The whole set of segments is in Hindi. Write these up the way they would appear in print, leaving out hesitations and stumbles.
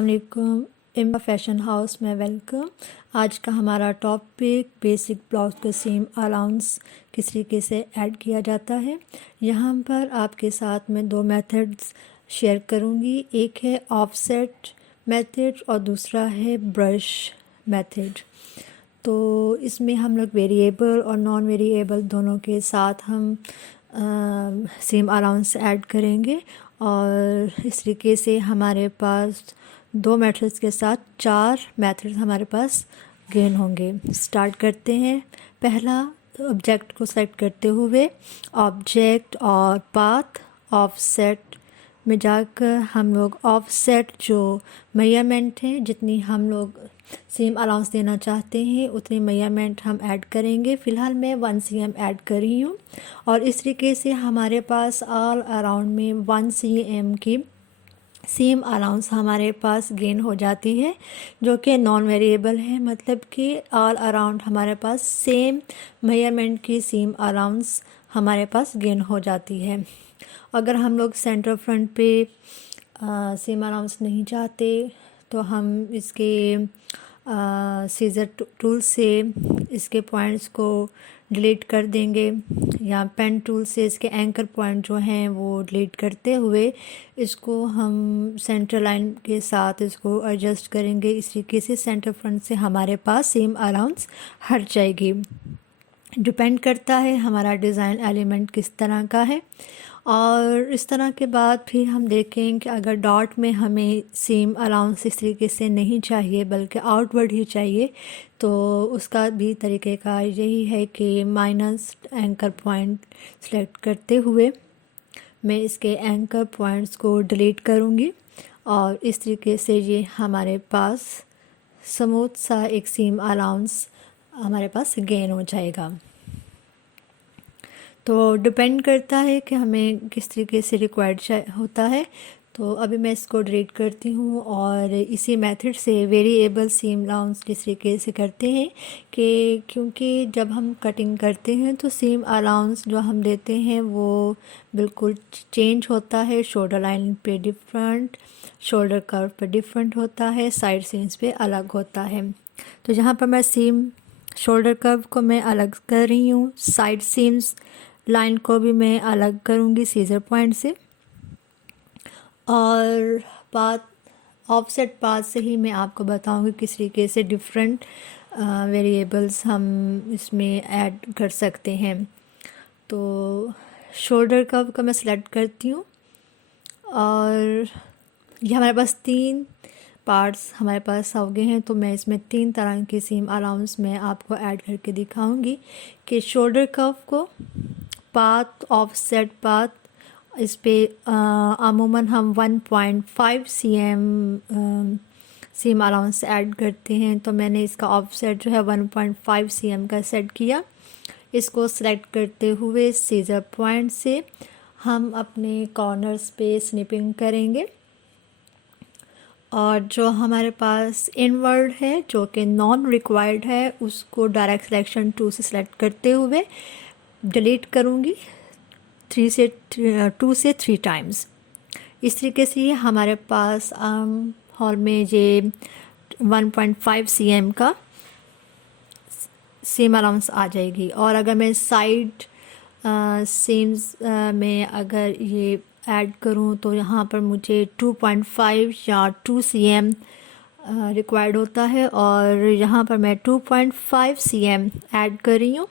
अस्सलामुअलैकुम, इम्मा फैशन हाउस में वेलकम। आज का हमारा टॉपिक बेसिक ब्लाउज का सीम अलाउंस किस तरीके से ऐड किया जाता है। यहाँ पर आपके साथ मैं दो मेथड्स शेयर करूँगी। एक है ऑफसेट मेथड और दूसरा है ब्रश मेथड। तो इसमें हम लोग वेरिएबल और नॉन वेरिएबल दोनों के साथ हम सीम अलाउंस ऐड करेंगे और इस तरीके से हमारे पास दो मेथड्स के साथ चार मेथड्स हमारे पास गेन होंगे। स्टार्ट करते हैं। पहला, ऑब्जेक्ट को सेलेक्ट करते हुए ऑब्जेक्ट और पाथ ऑफसेट में जाकर हम लोग ऑफसेट जो मेजरमेंट है, जितनी हम लोग सीम अलाउंस देना चाहते हैं उतनी मेजरमेंट हम ऐड करेंगे। फ़िलहाल मैं 1 cm ऐड कर रही हूँ और इस तरीके से हमारे पास ऑल अराउंड में 1 cm की सीम अलाउंस हमारे पास गेन हो जाती है, जो कि नॉन वेरिएबल है। मतलब कि ऑल अराउंड हमारे पास सेम मेजरमेंट की सीम अलाउंस हमारे पास गेन हो जाती है। अगर हम लोग सेंटर फ्रंट पे सीम अलाउंस नहीं चाहते तो हम इसके सीज़र टूल से इसके पॉइंट्स को डिलीट कर देंगे, या पेन टूल से इसके एंकर पॉइंट जो हैं वो डिलीट करते हुए इसको हम सेंटर लाइन के साथ इसको एडजस्ट करेंगे। इस तरीके से सेंटर फ्रंट से हमारे पास सीम अलाउंस हट जाएगी। डिपेंड करता है हमारा डिज़ाइन एलिमेंट किस तरह का है। और इस तरह के बाद फिर हम देखें कि अगर डॉट में हमें सीम अलाउंस इस तरीके से नहीं चाहिए बल्कि आउटवर्ड ही चाहिए, तो उसका भी तरीक़ेकार यही है कि माइनस एंकर पॉइंट सेलेक्ट करते हुए मैं इसके एंकर पॉइंट्स को डिलीट करूँगी और इस तरीके से ये हमारे पास स्मूथ सा एक सीम अलाउंस हमारे पास गेन हो जाएगा। तो डिपेंड करता है कि हमें किस तरीके से रिक्वायर्ड होता है। तो अभी मैं इसको डिलीट करती हूँ और इसी मेथड से वेरिएबल सीम अलाउंस किस तरीके से करते हैं कि क्योंकि जब हम कटिंग करते हैं तो सीम अलाउंस जो हम देते हैं वो बिल्कुल चेंज होता है। शोल्डर लाइन पे डिफरेंट, शोल्डर कर्व पे डिफरेंट होता है, साइड सीम्स पे अलग होता है। तो यहाँ पर मैं सीम शोल्डर कर्व को मैं अलग कर रही हूँ, साइड सीम्स लाइन को भी मैं अलग करूँगी सीज़र पॉइंट से, और पाथ ऑफसेट पाथ से ही मैं आपको बताऊँगी किस तरीके से डिफरेंट वेरिएबल्स हम इसमें ऐड कर सकते हैं। तो शोल्डर कर्व का मैं सेलेक्ट करती हूँ और ये हमारे पास 3 पार्ट्स हमारे पास हो गए हैं। तो मैं इसमें 3 तरह की सीम अलाउंस मैं आपको ऐड करके दिखाऊंगी कि शोल्डर कर्व को पाथ ऑफसेट पाथ इस पे अमूमन हम 1.5 cm सीम अलाउंस ऐड करते हैं। तो मैंने इसका ऑफसेट जो है 1.5 cm का सेट किया। इसको सेलेक्ट करते हुए सीज़र पॉइंट से हम अपने कॉर्नर्स पे स्निपिंग करेंगे और जो हमारे पास इनवर्ड है जो कि नॉन रिक्वायर्ड है उसको डायरेक्ट सिलेक्शन टूल से सेलेक्ट करते हुए डिलीट करूँगी 2 से 3 टाइम्स। इस तरीके से ये हमारे पास हॉल में ये 1.5 cm का सीम अलाउंस आ जाएगी। और अगर मैं साइड सीम्स में अगर ये ऐड करूँ तो यहाँ पर मुझे 2.5 या 2 cm रिक्वायर्ड होता है और यहाँ पर मैं 2.5 cm ऐड कर रही हूँ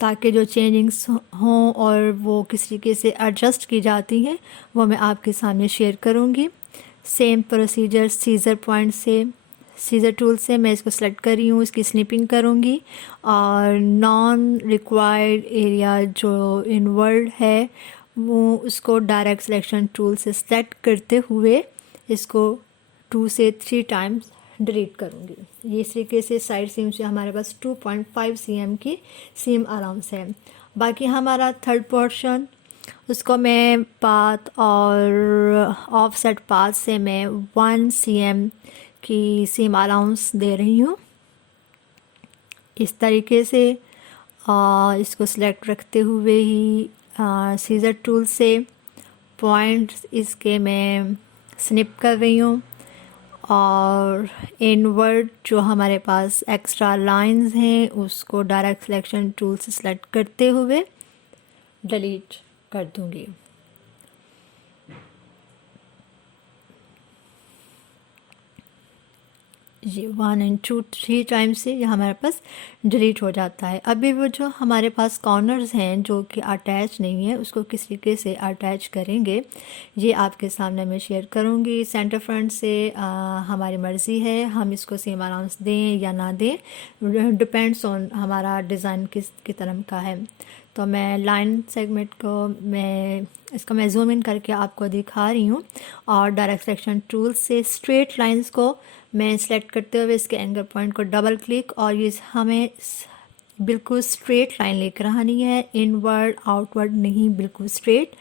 ताकि जो चेंजिंग्स हों और वो किस तरीके से एडजस्ट की जाती हैं वो मैं आपके सामने शेयर करूँगी। सेम प्रोसीजर सीज़र पॉइंट से सीज़र टूल से मैं इसको सेलेक्ट कर रही हूँ, इसकी स्निपिंग करूँगी और नॉन रिक्वायर्ड एरिया जो इनवर्ड है वो उसको डायरेक्ट सिलेक्शन टूल से सेलेक्ट करते हुए इसको 2 से 3 टाइम्स डिलीट करूँगी। ये इस तरीके से साइड सीम से हमारे पास 2.5 cm की सीम अलाउंस है। बाकी हमारा थर्ड पोर्शन उसको मैं पाथ और ऑफसेट पाथ से मैं 1 cm की सीम अलाउंस दे रही हूँ। इस तरीके से इसको सिलेक्ट रखते हुए ही सीज़र टूल से पॉइंट्स इसके मैं स्निप कर रही हूँ और इनवर्ड जो हमारे पास एक्स्ट्रा लाइंस हैं उसको डायरेक्ट सिलेक्शन टूल से सेलेक्ट करते हुए डिलीट कर दूँगी। ये 1 एंड 2 3 टाइम्स से ये हमारे पास डिलीट हो जाता है। अभी वो जो हमारे पास कॉर्नर्स हैं जो कि अटैच नहीं है उसको किस तरीके से अटैच करेंगे ये आपके सामने मैं शेयर करूँगी। सेंटर फ्रंट से हमारी मर्ज़ी है, हम इसको सेम अलाउंस दें या ना दें, डिपेंड्स ऑन हमारा डिज़ाइन किस तरह का है। तो मैं लाइन सेगमेंट को मैं जूम इन करके आपको दिखा रही हूँ और डायरेक्ट सिलेक्शन टूल से स्ट्रेट लाइंस को मैं सेलेक्ट करते हुए इसके एंगल पॉइंट को डबल क्लिक और ये हमें बिल्कुल स्ट्रेट लाइन लेकर आनी है, इनवर्ड आउटवर्ड नहीं, बिल्कुल स्ट्रेट।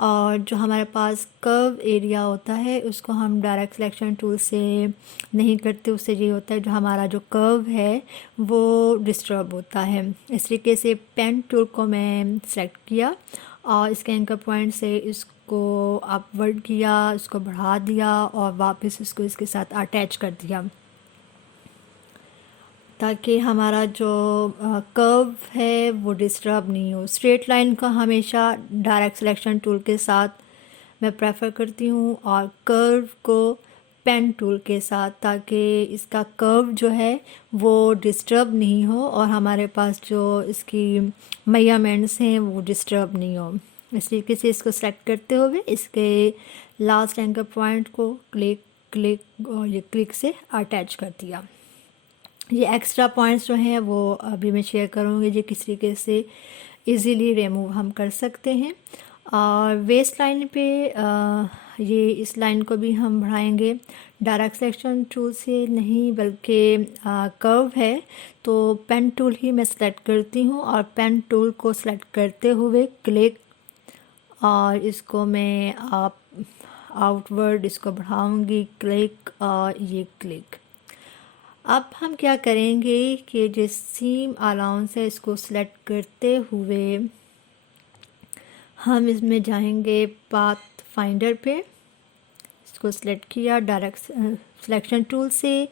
और जो हमारे पास कर्व एरिया होता है उसको हम डायरेक्ट सिलेक्शन टूल से नहीं करते, उससे ये होता है जो हमारा जो कर्व है वो डिस्टर्ब होता है। इस तरीके से पेन टूल को मैं सेलेक्ट किया और इसके एंकर पॉइंट से इसको अपवर्ड किया, इसको बढ़ा दिया और वापस इसको इसके साथ अटैच कर दिया ताकि हमारा जो कर्व है वो डिस्टर्ब नहीं हो। स्ट्रेट लाइन का हमेशा डायरेक्ट सिलेक्शन टूल के साथ मैं प्रेफर करती हूँ और कर्व को पेन टूल के साथ, ताकि इसका कर्व जो है वो डिस्टर्ब नहीं हो और हमारे पास जो इसकी मेजरमेंट्स हैं वो डिस्टर्ब नहीं हो। इस तरीके से इसको सेलेक्ट करते हुए इसके लास्ट एंकर पॉइंट को क्लिक और ये क्लिक से अटैच कर दिया। ये एक्स्ट्रा पॉइंट्स जो हैं वो अभी मैं शेयर करूँगी जो किस तरीके से इजीली रिमूव हम कर सकते हैं। और वेस्ट लाइन पे ये इस लाइन को भी हम बढ़ाएंगे डायरेक्ट सिलेक्शन टूल से नहीं बल्कि कर्व है तो पेन टूल ही मैं सेलेक्ट करती हूँ और पेन टूल को सेलेक्ट करते हुए क्लिक और इसको मैं आउटवर्ड इसको बढ़ाऊँगी क्लिक और ये क्लिक। अब हम क्या करेंगे कि जो सीम अलाउंस है इसको सेलेक्ट करते हुए हम इसमें जाएंगे पाथ फाइंडर पे, इसको सेलेक्ट किया डायरेक्ट सिलेक्शन टूल से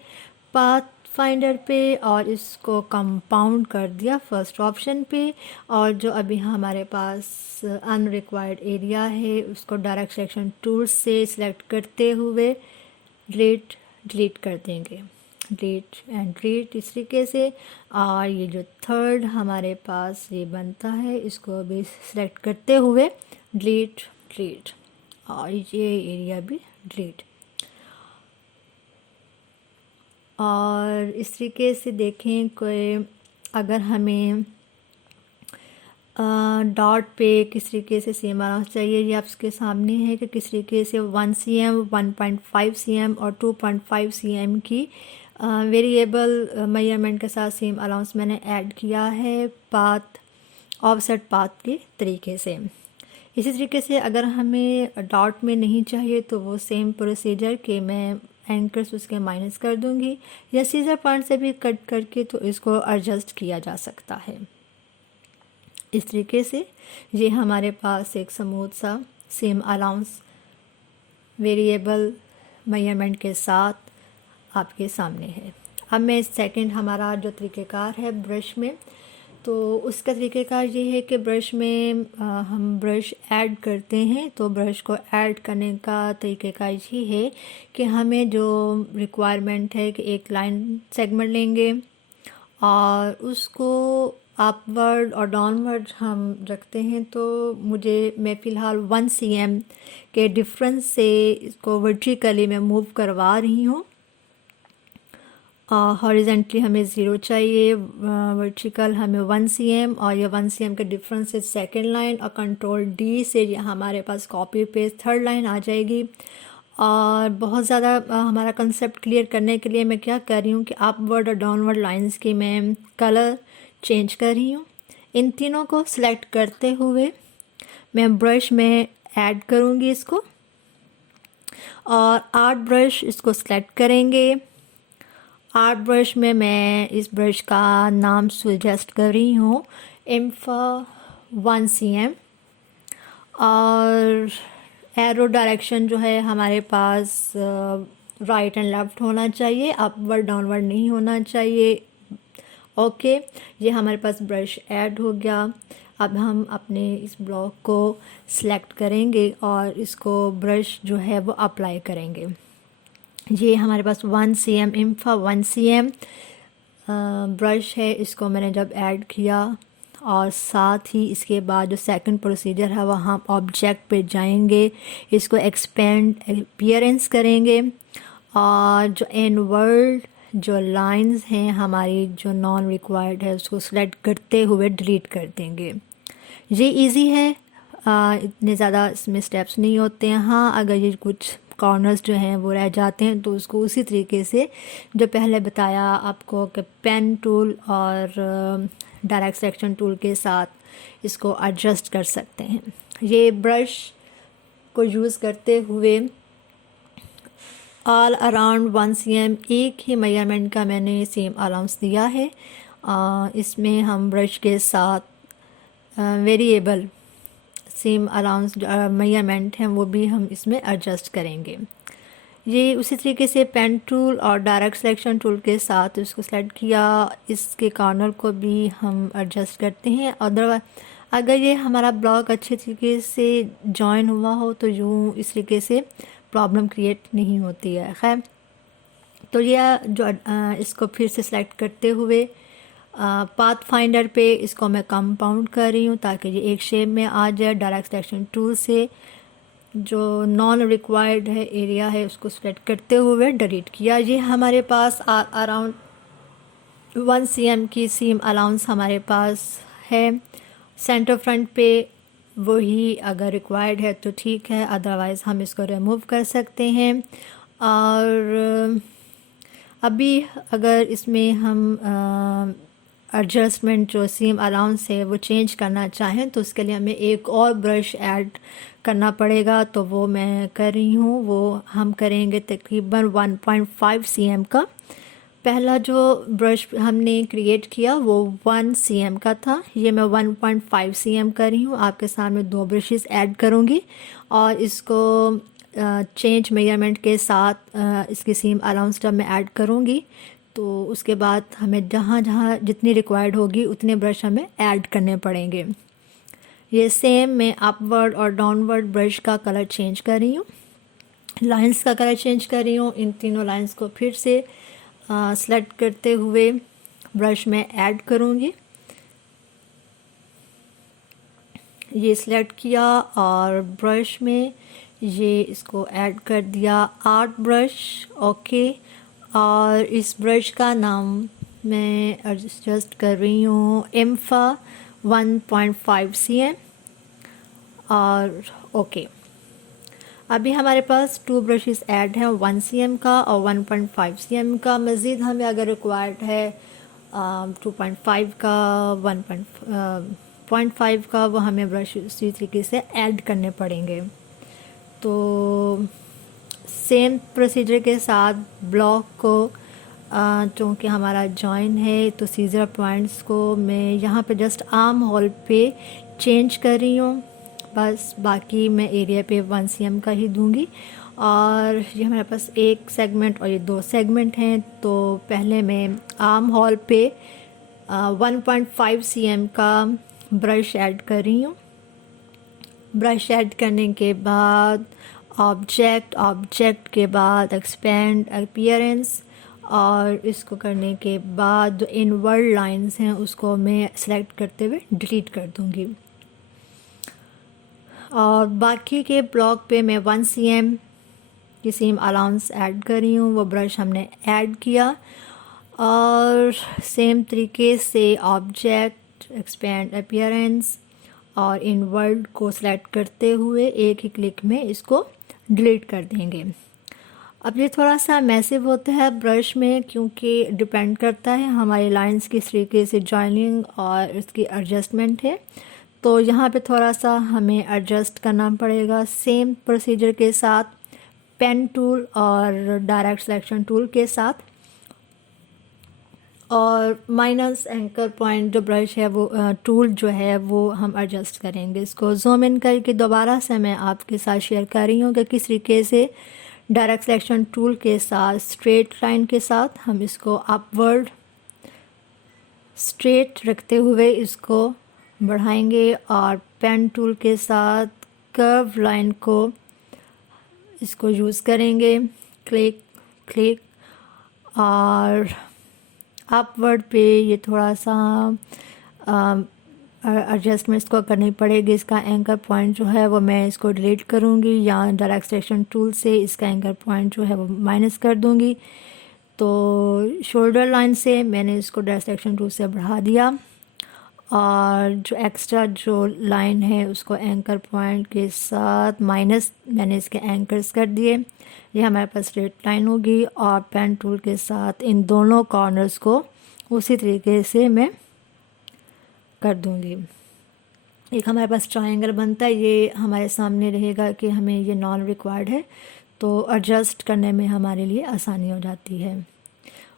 पाथ फाइंडर पे और इसको कंपाउंड कर दिया फर्स्ट ऑप्शन पे और जो अभी हमारे पास अनरिक्वायर्ड एरिया है उसको डायरेक्ट सिलेक्शन टूल से सिलेक्ट करते हुए डिलीट कर देंगे, डिलीट एंड डिलीट इस तरीके से। और ये जो थर्ड हमारे पास ये बनता है इसको भी सिलेक्ट करते हुए डिलीट और ये एरिया भी डिलीट। और इस तरीके से देखें कोई अगर हमें डॉट पे किस तरीके से सेम अलाउंस चाहिए, ये आपके सामने है कि किस तरीके से 1 cm 1.5 cm और 2.5 cm की वेरिएबल मेजरमेंट के साथ सेम अलाउंस मैंने ऐड किया है पाथ ऑफसेट पाथ के तरीके से। इसी तरीके से अगर हमें डॉट में नहीं चाहिए तो वो सेम प्रोसीजर के मैं एंकर्स उसके माइनस कर दूंगी या सीजर पॉइंट से भी कट करके तो इसको एडजस्ट किया जा सकता है। इस तरीके से ये हमारे पास एक स्मूथ सा सेम अलाउंस वेरिएबल मेजरमेंट के साथ आपके सामने है। अब मैं सेकंड हमारा जो तरीक़ेकार है ब्रश में, तो उसका तरीक़ेकार ये है कि ब्रश में हम ब्रश ऐड करते हैं तो ब्रश को ऐड करने का तरीक़ेकार ये है कि हमें जो रिक्वायरमेंट है कि एक लाइन सेगमेंट लेंगे और उसको अपवर्ड और डाउनवर्ड हम रखते हैं। तो मैं फ़िलहाल 1 cm के डिफरेंस से इसको वर्टिकली मैं मूव करवा रही हूँ। हॉरिजेंटली हमें 0 चाहिए, वर्टिकल हमें 1 cm और ये 1 cm के डिफरेंस से सेकेंड लाइन और कंट्रोल D से ये हमारे पास कॉपी पेस्ट थर्ड लाइन आ जाएगी। और बहुत ज़्यादा हमारा कंसेप्ट क्लियर करने के लिए मैं क्या कर रही हूँ कि अपवर्ड और डाउनवर्ड लाइंस की मैं कलर चेंज कर रही हूँ। इन तीनों को सिलेक्ट करते हुए मैं ब्रश में ऐड करूँगी इसको और आर्ट ब्रश इसको सिलेक्ट करेंगे। आर्ट ब्रश में मैं इस ब्रश का नाम सजेस्ट कर रही हूँ इम्फा 1 cm और एरो डायरेक्शन जो है हमारे पास राइट एंड लेफ़्ट होना चाहिए, अपवर्ड डाउनवर्ड नहीं होना चाहिए। ओके, ये हमारे पास ब्रश ऐड हो गया। अब हम अपने इस ब्लॉक को सिलेक्ट करेंगे और इसको ब्रश जो है वो अप्लाई करेंगे। ये हमारे पास 1 cm इम्फा 1 cm ब्रश है, इसको मैंने जब ऐड किया और साथ ही इसके बाद जो सेकंड प्रोसीजर है वह हम ऑब्जेक्ट पे जाएंगे, इसको एक्सपेंड अपीयरेंस करेंगे और जो इनवर्ड जो लाइंस हैं हमारी जो नॉन रिक्वायर्ड है उसको सेलेक्ट करते हुए डिलीट कर देंगे। ये इजी है, इतने ज़्यादा इसमें स्टेप्स नहीं होते हैं। हाँ, अगर ये कुछ कॉर्नर्स जो हैं वो रह जाते हैं तो उसको उसी तरीके से जो पहले बताया आपको कि पेन टूल और डायरेक्ट सेलेक्शन टूल के साथ इसको एडजस्ट कर सकते हैं। ये ब्रश को यूज़ करते हुए ऑल अराउंड 1 cm एक ही मेजरमेंट का मैंने सेम अलाउंस दिया है। इसमें हम ब्रश के साथ वेरिएबल सेम अलाउंस मेजरमेंट हैं वो भी हम इसमें एडजस्ट करेंगे। ये उसी तरीके से पेन टूल और डायरेक्ट सिलेक्शन टूल के साथ उसको सेलेक्ट किया, इसके कॉर्नर को भी हम एडजस्ट करते हैं। अदरवाइज अगर ये हमारा ब्लॉक अच्छे तरीके से जॉइन हुआ हो तो यूँ इस तरीके से प्रॉब्लम क्रिएट नहीं होती है। खैर, तो यह जो इसको फिर से सिलेक्ट करते हुए पाथ फाइंडर पे इसको मैं कंपाउंड कर रही हूँ ताकि ये एक शेप में आ जाए। डायरेक्ट सिलेक्शन टूल से जो नॉन रिक्वायर्ड है एरिया है उसको सिलेक्ट करते हुए डिलीट किया। ये हमारे पास अराउंड 1 cm की सीम अलाउंस हमारे पास है। सेंटर फ्रंट पे वही अगर रिक्वायर्ड है तो ठीक है, अदरवाइज़ हम इसको रिमूव कर सकते हैं। और अभी अगर इसमें हम एडजस्टमेंट जो सीम अलाउंस है वो चेंज करना चाहें तो उसके लिए हमें एक और ब्रश ऐड करना पड़ेगा, तो वो मैं कर रही हूँ। वो हम करेंगे तकरीबन 1.5 cm का। पहला जो ब्रश हमने क्रिएट किया वो 1 cm का था, ये मैं 1.5 cm कर रही हूँ। आपके सामने 2 ब्रशेस ऐड करूँगी और इसको चेंज मेजरमेंट के साथ इसकी सीम अलाउंस जब मैं ऐड करूँगी तो उसके बाद हमें जहाँ जहाँ जितनी रिक्वायर्ड होगी उतने ब्रश हमें ऐड करने पड़ेंगे। ये सेम मैं अपवर्ड और डाउनवर्ड ब्रश का कलर चेंज कर रही हूँ, लाइंस का कलर चेंज कर रही हूँ। इन तीनों लाइंस को फिर से सेलेक्ट करते हुए ब्रश में ऐड करूँगी। ये सिलेक्ट किया और ब्रश में ये इसको ऐड कर दिया, आर्ट ब्रश। ओके, और इस ब्रश का नाम मैं एडजस्ट कर रही हूँ इम्फा 1.5 cm। और ओके, अभी हमारे पास 2 ब्रशेस ऐड हैं, 1 cm का और 1.5 cm का। मज़ीद हमें अगर रिक्वायर्ड है 2.5 का 1.5 का वो हमें ब्रश उसी तरीके से ऐड करने पड़ेंगे। तो सेम प्रोसीजर के साथ ब्लॉक को चूँकि हमारा जॉइन है तो सीजर पॉइंट्स को मैं यहाँ पे जस्ट आर्म होल पे चेंज कर रही हूँ, बस बाकी मैं एरिया पे 1 cm का ही दूंगी। और ये हमारे पास एक सेगमेंट और ये 2 सेगमेंट हैं, तो पहले मैं आर्म होल पे 1.5 cm का ब्रश ऐड कर रही हूँ। ब्रश ऐड करने के बाद ऑब्जेक्ट के बाद एक्सपेंड अपीयरेंस, और इसको करने के बाद जो इनवर्ड लाइंस हैं उसको मैं सेलेक्ट करते हुए डिलीट कर दूँगी। और बाकी के ब्लॉक पे मैं 1 cm की सीम अलाउंस ऐड कर रही हूँ, वो ब्रश हमने ऐड किया। और सेम तरीके से ऑब्जेक्ट, एक्सपेंड अपीयरेंस और इनवर्ड को सेलेक्ट करते हुए एक ही क्लिक में इसको डिलीट कर देंगे। अब ये थोड़ा सा मैसिव होता है ब्रश में, क्योंकि डिपेंड करता है हमारी लाइंस किस तरीके से जॉइनिंग और इसकी एडजस्टमेंट है, तो यहाँ पे थोड़ा सा हमें एडजस्ट करना पड़ेगा। सेम प्रोसीजर के साथ पेन टूल और डायरेक्ट सिलेक्शन टूल के साथ और माइनस एंकर पॉइंट जो ब्रश है वो टूल जो है वो हम एडजस्ट करेंगे। इसको जूम इन करके दोबारा से मैं आपके साथ शेयर कर रही हूँ कि किस तरीके से डायरेक्ट सिलेक्शन टूल के साथ स्ट्रेट लाइन के साथ हम इसको अपवर्ड स्ट्रेट रखते हुए इसको बढ़ाएंगे और पेन टूल के साथ कर्व लाइन को इसको यूज़ करेंगे, क्लिक क्लिक, और अपवर्ड पे ये थोड़ा सा एडजस्टमेंट्स को करनी पड़ेगी। इसका एंकर पॉइंट जो है वो मैं इसको डिलीट करूँगी या डायरेक्ट सिलेक्शन टूल से इसका एंकर पॉइंट जो है वो माइनस कर दूँगी। तो शोल्डर लाइन से मैंने इसको डायरेक्ट सिलेक्शन टूल से बढ़ा दिया और जो एक्स्ट्रा जो लाइन है उसको एंकर पॉइंट के साथ माइनस मैंने इसके एंकर्स कर दिए। ये हमारे पास स्ट्रेट लाइन होगी और पेन टूल के साथ इन दोनों कॉर्नर्स को उसी तरीके से मैं कर दूंगी। एक हमारे पास ट्रायंगल बनता है, ये हमारे सामने रहेगा कि हमें ये नॉन रिक्वायर्ड है, तो एडजस्ट करने में हमारे लिए आसानी हो जाती है।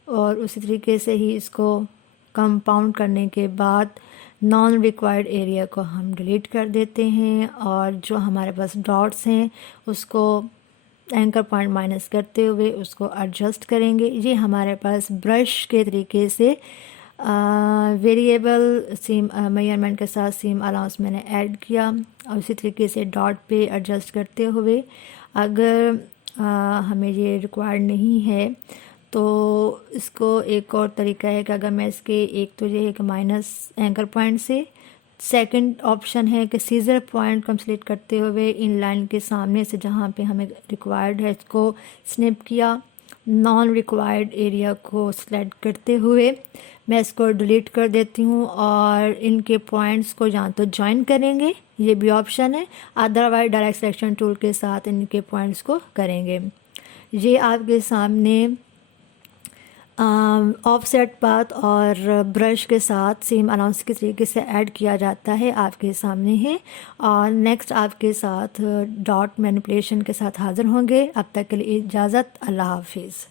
और उसी तरीके से ही इसको कंपाउंड करने के बाद नॉन रिक्वायर्ड एरिया को हम डिलीट कर देते हैं और जो हमारे पास डॉट्स हैं उसको एंकर पॉइंट माइनस करते हुए उसको एडजस्ट करेंगे। ये हमारे पास ब्रश के तरीके से वेरिएबल सीम मेजरमेंट के साथ सीम अलाउंस मैंने ऐड किया और उसी तरीके से डॉट पे एडजस्ट करते हुए अगर हमें ये रिक्वायर्ड नहीं है तो इसको एक और तरीका है कि अगर मैं इसके एक तो ये है कि माइनस एंकर पॉइंट से, सेकंड ऑप्शन है कि सीजर पॉइंट को हम सेलेक्ट करते हुए इन लाइन के सामने से जहाँ पे हमें रिक्वायर्ड है इसको स्निप किया, नॉन रिक्वायर्ड एरिया को सेलेक्ट करते हुए मैं इसको डिलीट कर देती हूँ और इनके पॉइंट्स को या तो ज्वाइन करेंगे, ये भी ऑप्शन है, अदरवाइज डायरेक्ट सिलेक्शन टूल के साथ इनके पॉइंट्स को करेंगे। ये आपके सामने ऑफसेट पाथ और ब्रश के साथ सेम अलाउंस किस तरीके से ऐड किया जाता है आपके सामने है। और नेक्स्ट आपके साथ डॉट मैनिपुलेशन के साथ हाज़िर होंगे। अब तक के लिए इजाज़त, अल्लाह हाफिज़।